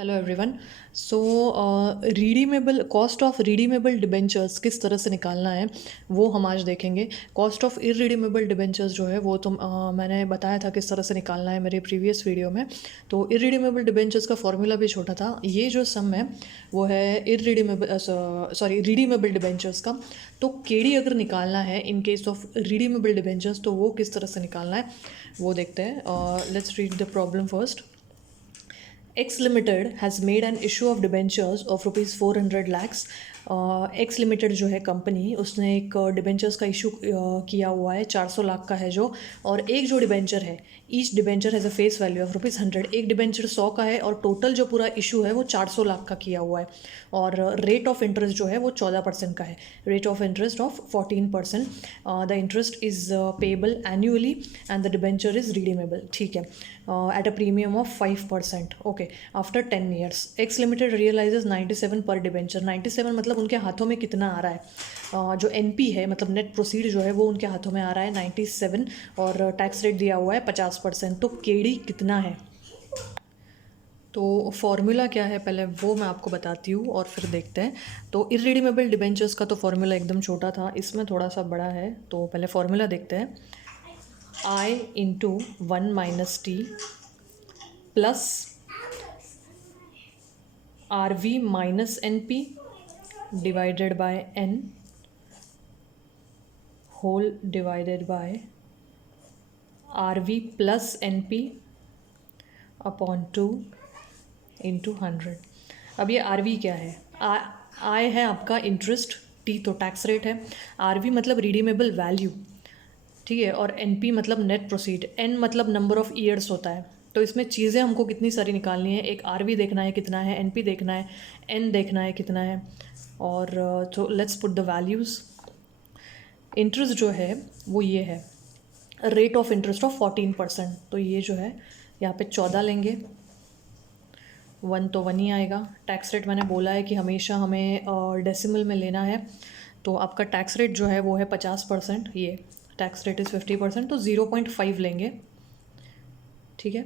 Hello everyone. So redeemable cost of redeemable debentures किस तरह से निकालना है वो हम आज देखेंगे। कॉस्ट ऑफ इररिडीमेबल डिबेंचर्स जो है वो तो मैंने बताया था किस तरह से निकालना है मेरे प्रीवियस वीडियो में। तो इररिडीमेबल डिबेंचर्स का फॉर्मूला भी छोटा था। ये जो सम है वो है रिडीमेबल डिबेंचर्स का। तो केडी अगर निकालना है in case of redeemable debentures तो वो किस तरह से निकालना है वो देखते हैं। Let's read the problem first. X Limited has made an issue of debentures of rupees 400 lakhs. X limited जो है कंपनी उसने एक डिबेंचर्स का इशू किया हुआ है 400 लाख का है जो। और एक जो डिबेंचर है each debenture has a face value of ₹100। एक डिबेंचर 100 का है और टोटल जो पूरा इशू है वो 400 लाख का किया हुआ है। और रेट ऑफ इंटरेस्ट जो है वो 14% का है। Rate of interest of 14%। The interest is payable annually and the debenture is redeemable. ठीक है, at a premium of 5%। Okay, after 10 years X limited realises 97 per debenture. 97 मतलब उनके हाथों में कितना आ रहा है, जो एनपी है मतलब नेट प्रोसीड जो है वो उनके हाथों में आ रहा है 97 और टैक्स रेट दिया हुआ है 50%। तो केडी कितना है? तो फॉर्मूला क्या है पहले वो मैं आपको बताती हूँ और फिर देखते हैं। तो इररिडीमेबल डिबेंचर्स का तो फॉर्मूला एकदम छोटा था, इसमें थोड़ा सा बड़ा है। तो पहले फॉर्मूला देखते हैं। I into 1 minus T plus R V minus N P divided by N whole divided by R V plus N P upon 2 into 100। अब ये आर वी क्या है? आई है आपका इंटरेस्ट, टी तो टैक्स रेट है, आर वी मतलब redeemable value, ठीक है, और एन पी मतलब नेट प्रोसीड, एन मतलब नंबर ऑफ़ ईयर्स होता है। तो इसमें चीज़ें हमको कितनी सारी निकालनी है, एक आर वी देखना है कितना है, एन पी देखना है, एन देखना है कितना है। और तो let's put the values. Interest जो है वो ये है, रेट ऑफ इंटरेस्ट ऑफ 14%। तो ये जो है यहाँ पे 14 लेंगे, 1 तो 1 ही आएगा। टैक्स रेट मैंने बोला है कि हमेशा हमें डेसिमल में लेना है। तो आपका टैक्स रेट जो है वो है 50%, ये टैक्स रेट इज़ 50%, तो 0.5 लेंगे, ठीक है,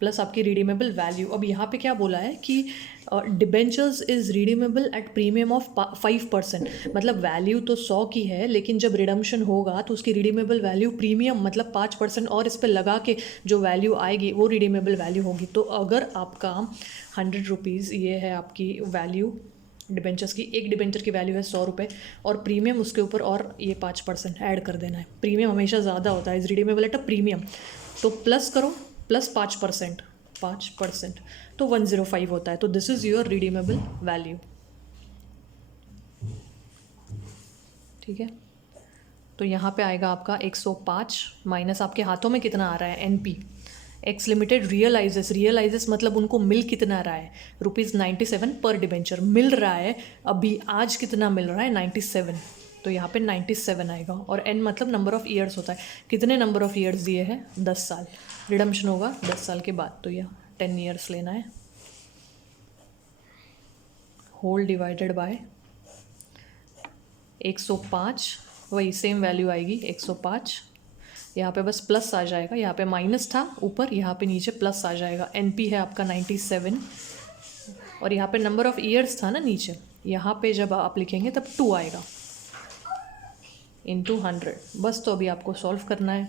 प्लस आपकी रिडीमेबल वैल्यू। अब यहाँ पे क्या बोला है कि debentures is redeemable at premium of 5%। मतलब वैल्यू तो 100 की है लेकिन जब रिडम्शन होगा तो उसकी रिडीमेबल वैल्यू प्रीमियम मतलब 5% और इस पर लगा के जो वैल्यू आएगी वो रिडीमेबल वैल्यू होगी। तो अगर आपका 100 रुपीज़ ये है आपकी वैल्यू डिबेंचर्स की, एक डिबेंचर की वैल्यू है 100 रुपये और प्रीमियम उसके ऊपर और ये 5% ऐड कर देना है। प्रीमियम हमेशा ज़्यादा होता है, is redeemable eight a premium. तो प्लस करो, प्लस 5% तो 105 होता है। तो this is your redeemable value, ठीक है। तो यहाँ पे आएगा आपका 105 माइनस आपके हाथों में कितना आ रहा है, N P. Ex limited realises मतलब उनको मिल कितना रहा है, ₹97 पर डिबेंचर मिल रहा है। अभी आज कितना मिल रहा है, 97। तो यहाँ पे 97 आएगा। और एन मतलब नंबर ऑफ़ ईयर्स होता है, कितने नंबर ऑफ़ ईयर्स दिए हैं, 10 साल। रिडम्शन होगा 10 साल के बाद, तो यह 10 ईयर्स लेना है। होल डिवाइडेड बाय 105, वही सेम वैल्यू आएगी 105। यहाँ पे बस प्लस आ जाएगा, यहाँ पे माइनस था ऊपर, यहाँ पे नीचे प्लस आ जाएगा। एन पी है आपका 97 और यहाँ पे नंबर ऑफ़ ईयर्स था ना नीचे, यहाँ पे जब आप लिखेंगे तब 2 आएगा इंटू 100। बस तो अभी आपको सॉल्व करना है।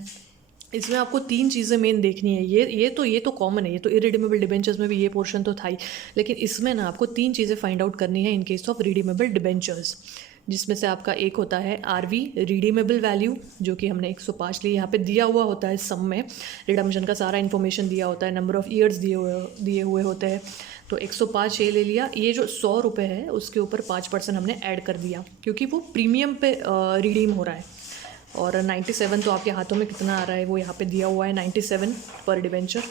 इसमें आपको 3 चीज़ें मेन देखनी है। ये तो कॉमन है, ये तो इरिडीमेबल डिबेंचर्स में भी ये पोर्शन तो था ही, लेकिन इसमें ना आपको 3 चीज़ें फाइंड आउट करनी है in case of redeemable debentures, जिसमें से आपका एक होता है आर वी रिडीमेबल वैल्यू जो कि हमने 105 लिए, यहाँ पे दिया हुआ होता है सम में, रिडम्शन का सारा इन्फॉर्मेशन दिया होता है, नंबर ऑफ़ ईयर्स दिए हुए होते हैं। तो 105 ये ले लिया। ये जो 100 रुपये है उसके ऊपर 5% हमने ऐड कर दिया क्योंकि वो प्रीमियम पे रिडीम हो रहा है। और 97 तो आपके हाथों में कितना आ रहा है वो यहाँ पे दिया हुआ है, 97 पर डिबेंचर।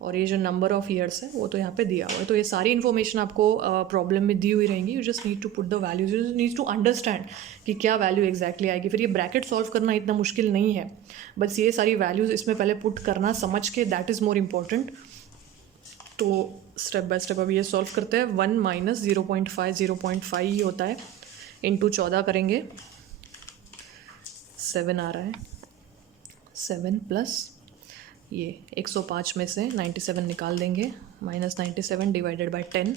और ये जो नंबर ऑफ़ ईयर्स है वो तो यहाँ पे दिया हुआ है। तो ये सारी इन्फॉर्मेशन आपको प्रॉब्लम में दी हुई रहेंगी। You just need to put the values, you need to understand कि क्या वैल्यू एग्जैक्टली आएगी। फिर ये ब्रैकेट सॉल्व करना इतना मुश्किल नहीं है, बस ये सारी वैल्यूज़ इसमें पहले पुट करना समझ के, दैट इज़ मोर इम्पॉर्टेंट। तो स्टेप बाय स्टेप अब ये सॉल्व करते हैं। 1 माइनस 0.5 ही होता है, इंटू 14 करेंगे, 7 आ रहा है, 7 प्लस ये 105 में से 97 निकाल देंगे, -97 डिवाइडेड बाय 10,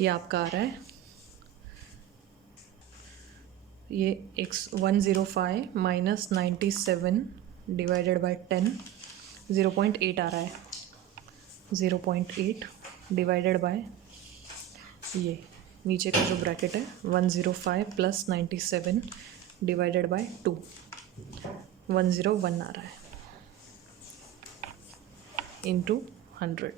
ये आपका आ रहा है, ये 105 माइनस 97 डिवाइडेड बाय 10, 0.8 आ रहा है, 0.8 डिवाइडेड बाय ये नीचे का जो ब्रैकेट है 105 प्लस 97 डिवाइडेड बाय 2, 101 आ रहा है इंटू 100।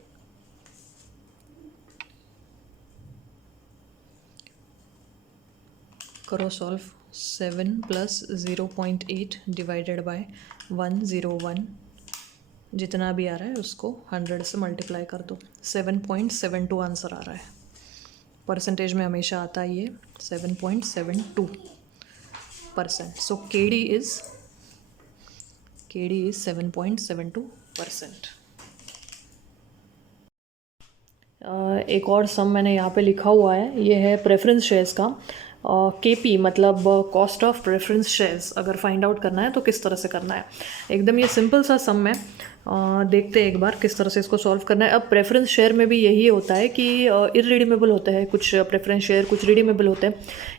करो सॉल्व, 7 प्लस 0.8 डिवाइडेड बाय 101, जितना भी आ रहा है उसको 100 से मल्टीप्लाई कर दो, 7.72 आंसर आ रहा है। परसेंटेज में हमेशा आता है ये 7.72%। सो KD इज़ 7.72%। एक और सम मैंने यहाँ पे लिखा हुआ है, ये है प्रेफरेंस शेयर्स का। KP मतलब कॉस्ट ऑफ प्रेफरेंस शेयर्स अगर फाइंड आउट करना है तो किस तरह से करना है। एकदम ये सिंपल सा सम है, देखते हैं एक बार किस तरह से इसको सॉल्व करना है। अब प्रेफरेंस शेयर में भी यही होता है कि इररिडीमेबल होते हैं कुछ प्रेफरेंस शेयर, कुछ रिडीमेबल होते हैं।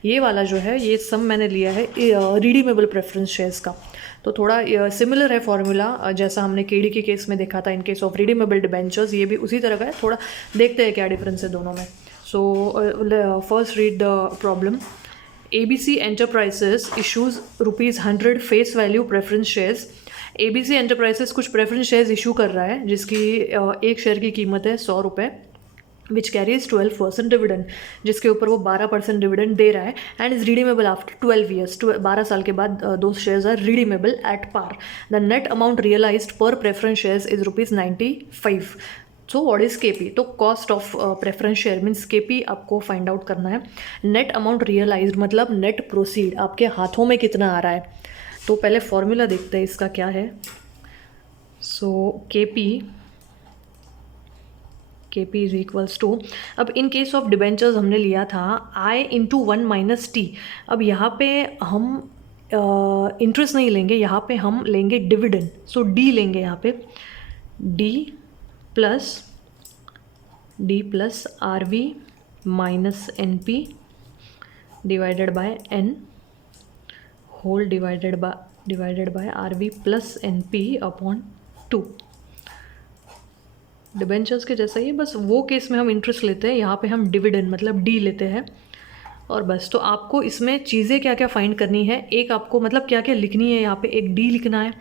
ये वाला जो है ये सम मैंने लिया है रिडीमेबल प्रेफरेंस शेयर्स का, तो थोड़ा सिमिलर है फॉर्मूला जैसा हमने KD के केस में देखा था in case of redeemable debentures, ये भी उसी तरह का है। थोड़ा देखते हैं क्या डिफरेंस है दोनों में। So first read the problem. ABC Enterprises issues ₹100 face value preference shares. ABC enterprises कुछ प्रेफरेंस शेयर्स इशू कर रहा है जिसकी एक शेयर की कीमत है 100 रुपये, विच कैरीज 12% डिविडेंड, जिसके ऊपर वो 12% डिविडेंड दे रहा है, and is redeemable after 12 years. 12 साल के बाद दो shares are redeemable at par. The net amount realised per preference shares is ₹95। So what is KP? तो cost of preference share means KP आपको फाइंड आउट करना है। नेट अमाउंट रियलाइज्ड मतलब net proceed आपके हाथों में कितना आ रहा है। तो पहले फॉर्मूला देखते हैं इसका क्या है। सो KP इज इक्वल्स टू, अब इन केस ऑफ डिबेंचर्स हमने लिया था I इंटू 1 - T। अब यहाँ पे हम इंटरेस्ट नहीं लेंगे, यहाँ पे हम लेंगे डिविडेंड। सो D लेंगे यहाँ पे, D plus RV minus NP divided by N whole divided by RV plus NP upon 2। Debentures के जैसा ही, बस वो केस में हम इंटरेस्ट लेते हैं, यहाँ पे हम डिविडेंड मतलब D लेते हैं और बस। तो आपको इसमें चीज़ें क्या क्या फाइंड करनी है, एक आपको मतलब क्या क्या लिखनी है, यहाँ पे एक D लिखना है,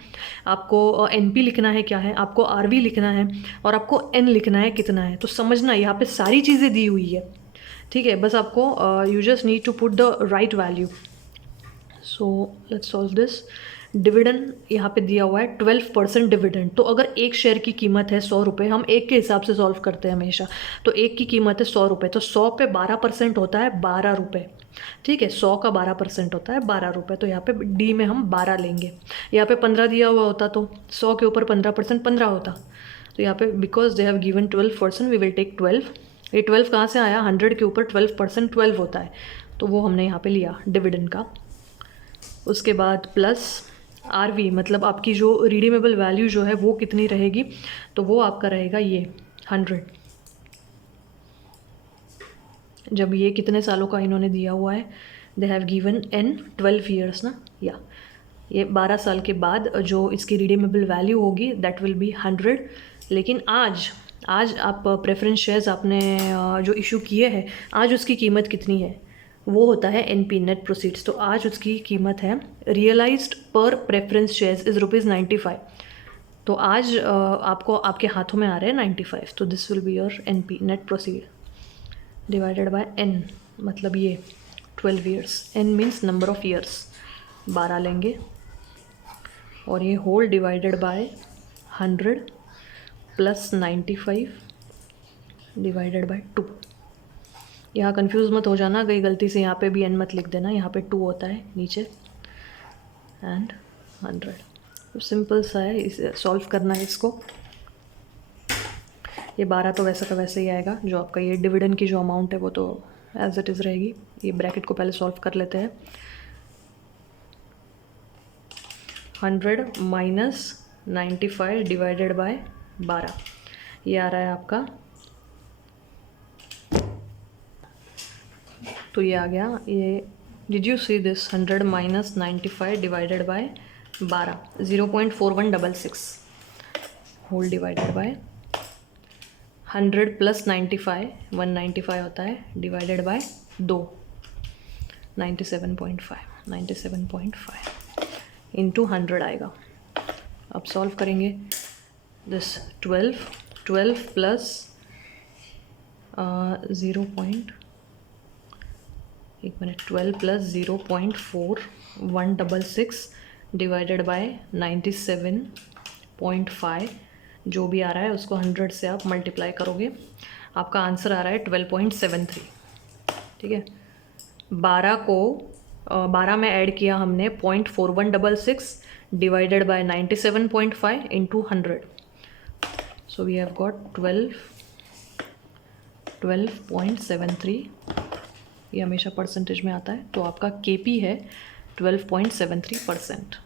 आपको NP लिखना है क्या है, आपको RV लिखना है और आपको N लिखना है कितना है। तो समझना यहाँ पे सारी चीज़ें दी हुई है, ठीक है। बस आपको you just need to put the right value. So let's solve this. Dividend यहाँ पे दिया हुआ है 12% डिविडेंड। तो अगर एक शेयर की कीमत है 100 रुपये, हम एक के हिसाब से सॉल्व करते हैं हमेशा, तो एक की कीमत है 100 रुपये, तो 100 पे 12% होता है 12 रुपये, ठीक है। 100 का 12% होता है 12 रुपये, तो यहाँ पे D में हम 12 लेंगे। यहाँ पे 15 दिया हुआ होता तो 100 के ऊपर 15% 15 होता, तो यहाँ पे because they have given 12% we will take 12। ये 12 कहाँ से आया, 100 के ऊपर 12% 12 होता है, तो वो हमने यहाँ पे लिया डिविडेंड का। उसके बाद प्लस RV मतलब आपकी जो रिडीमेबल वैल्यू जो है वो कितनी रहेगी, तो वो आपका रहेगा ये 100। जब ये कितने सालों का इन्होंने दिया हुआ है, दे हैव गिवन N 12 ईयर्स ना, या ये 12 साल के बाद जो इसकी रिडीमेबल वैल्यू होगी दैट विल बी 100। लेकिन आज आप प्रेफरेंस शेयर्स आपने जो इशू किए हैं, आज उसकी कीमत कितनी है, वो होता है NP नेट प्रोसीड्स। तो आज उसकी कीमत है realised per preference shares is ₹95। तो आज आपको आपके हाथों में आ रहे हैं 95, तो this will be your NP net proceed divided by N मतलब ये 12 years. N means number of years, 12 लेंगे और ये whole divided by 100 plus 95 divided by 2। यहाँ कंफ्यूज मत हो जाना, कहीं गलती से यहाँ पे भी N मत लिख देना, यहाँ पे 2 होता है नीचे एंड 100। तो सिंपल सा है, इसे सॉल्व करना है इसको। ये 12 तो वैसा का वैसे ही आएगा, जो आपका ये डिविडेंड की जो अमाउंट है वो तो एज इट इज़ रहेगी। ये ब्रैकेट को पहले सॉल्व कर लेते हैं। 100 माइनस 95 डिवाइडेड बाय 12, ये आ रहा है आपका, तो ये आ गया, ये did you see this 100 minus 95 divided by 12, 0.4166 whole divided by 100 plus 95 195 होता है डिवाइडेड बाय 2, 97.5 इंटू 100 आएगा। अब सॉल्व करेंगे this 12 plus 12 plus 0.4166 divided by 97.5, जो भी आ रहा है उसको 100 से आप मल्टीप्लाई करोगे, आपका आंसर आ रहा है 12.73। ठीक है, 12 में ऐड किया हमने 0.4166 divided by 97.5 into 100, so we have got 12.73। ये हमेशा परसेंटेज में आता है, तो आपका KP है 12.73%।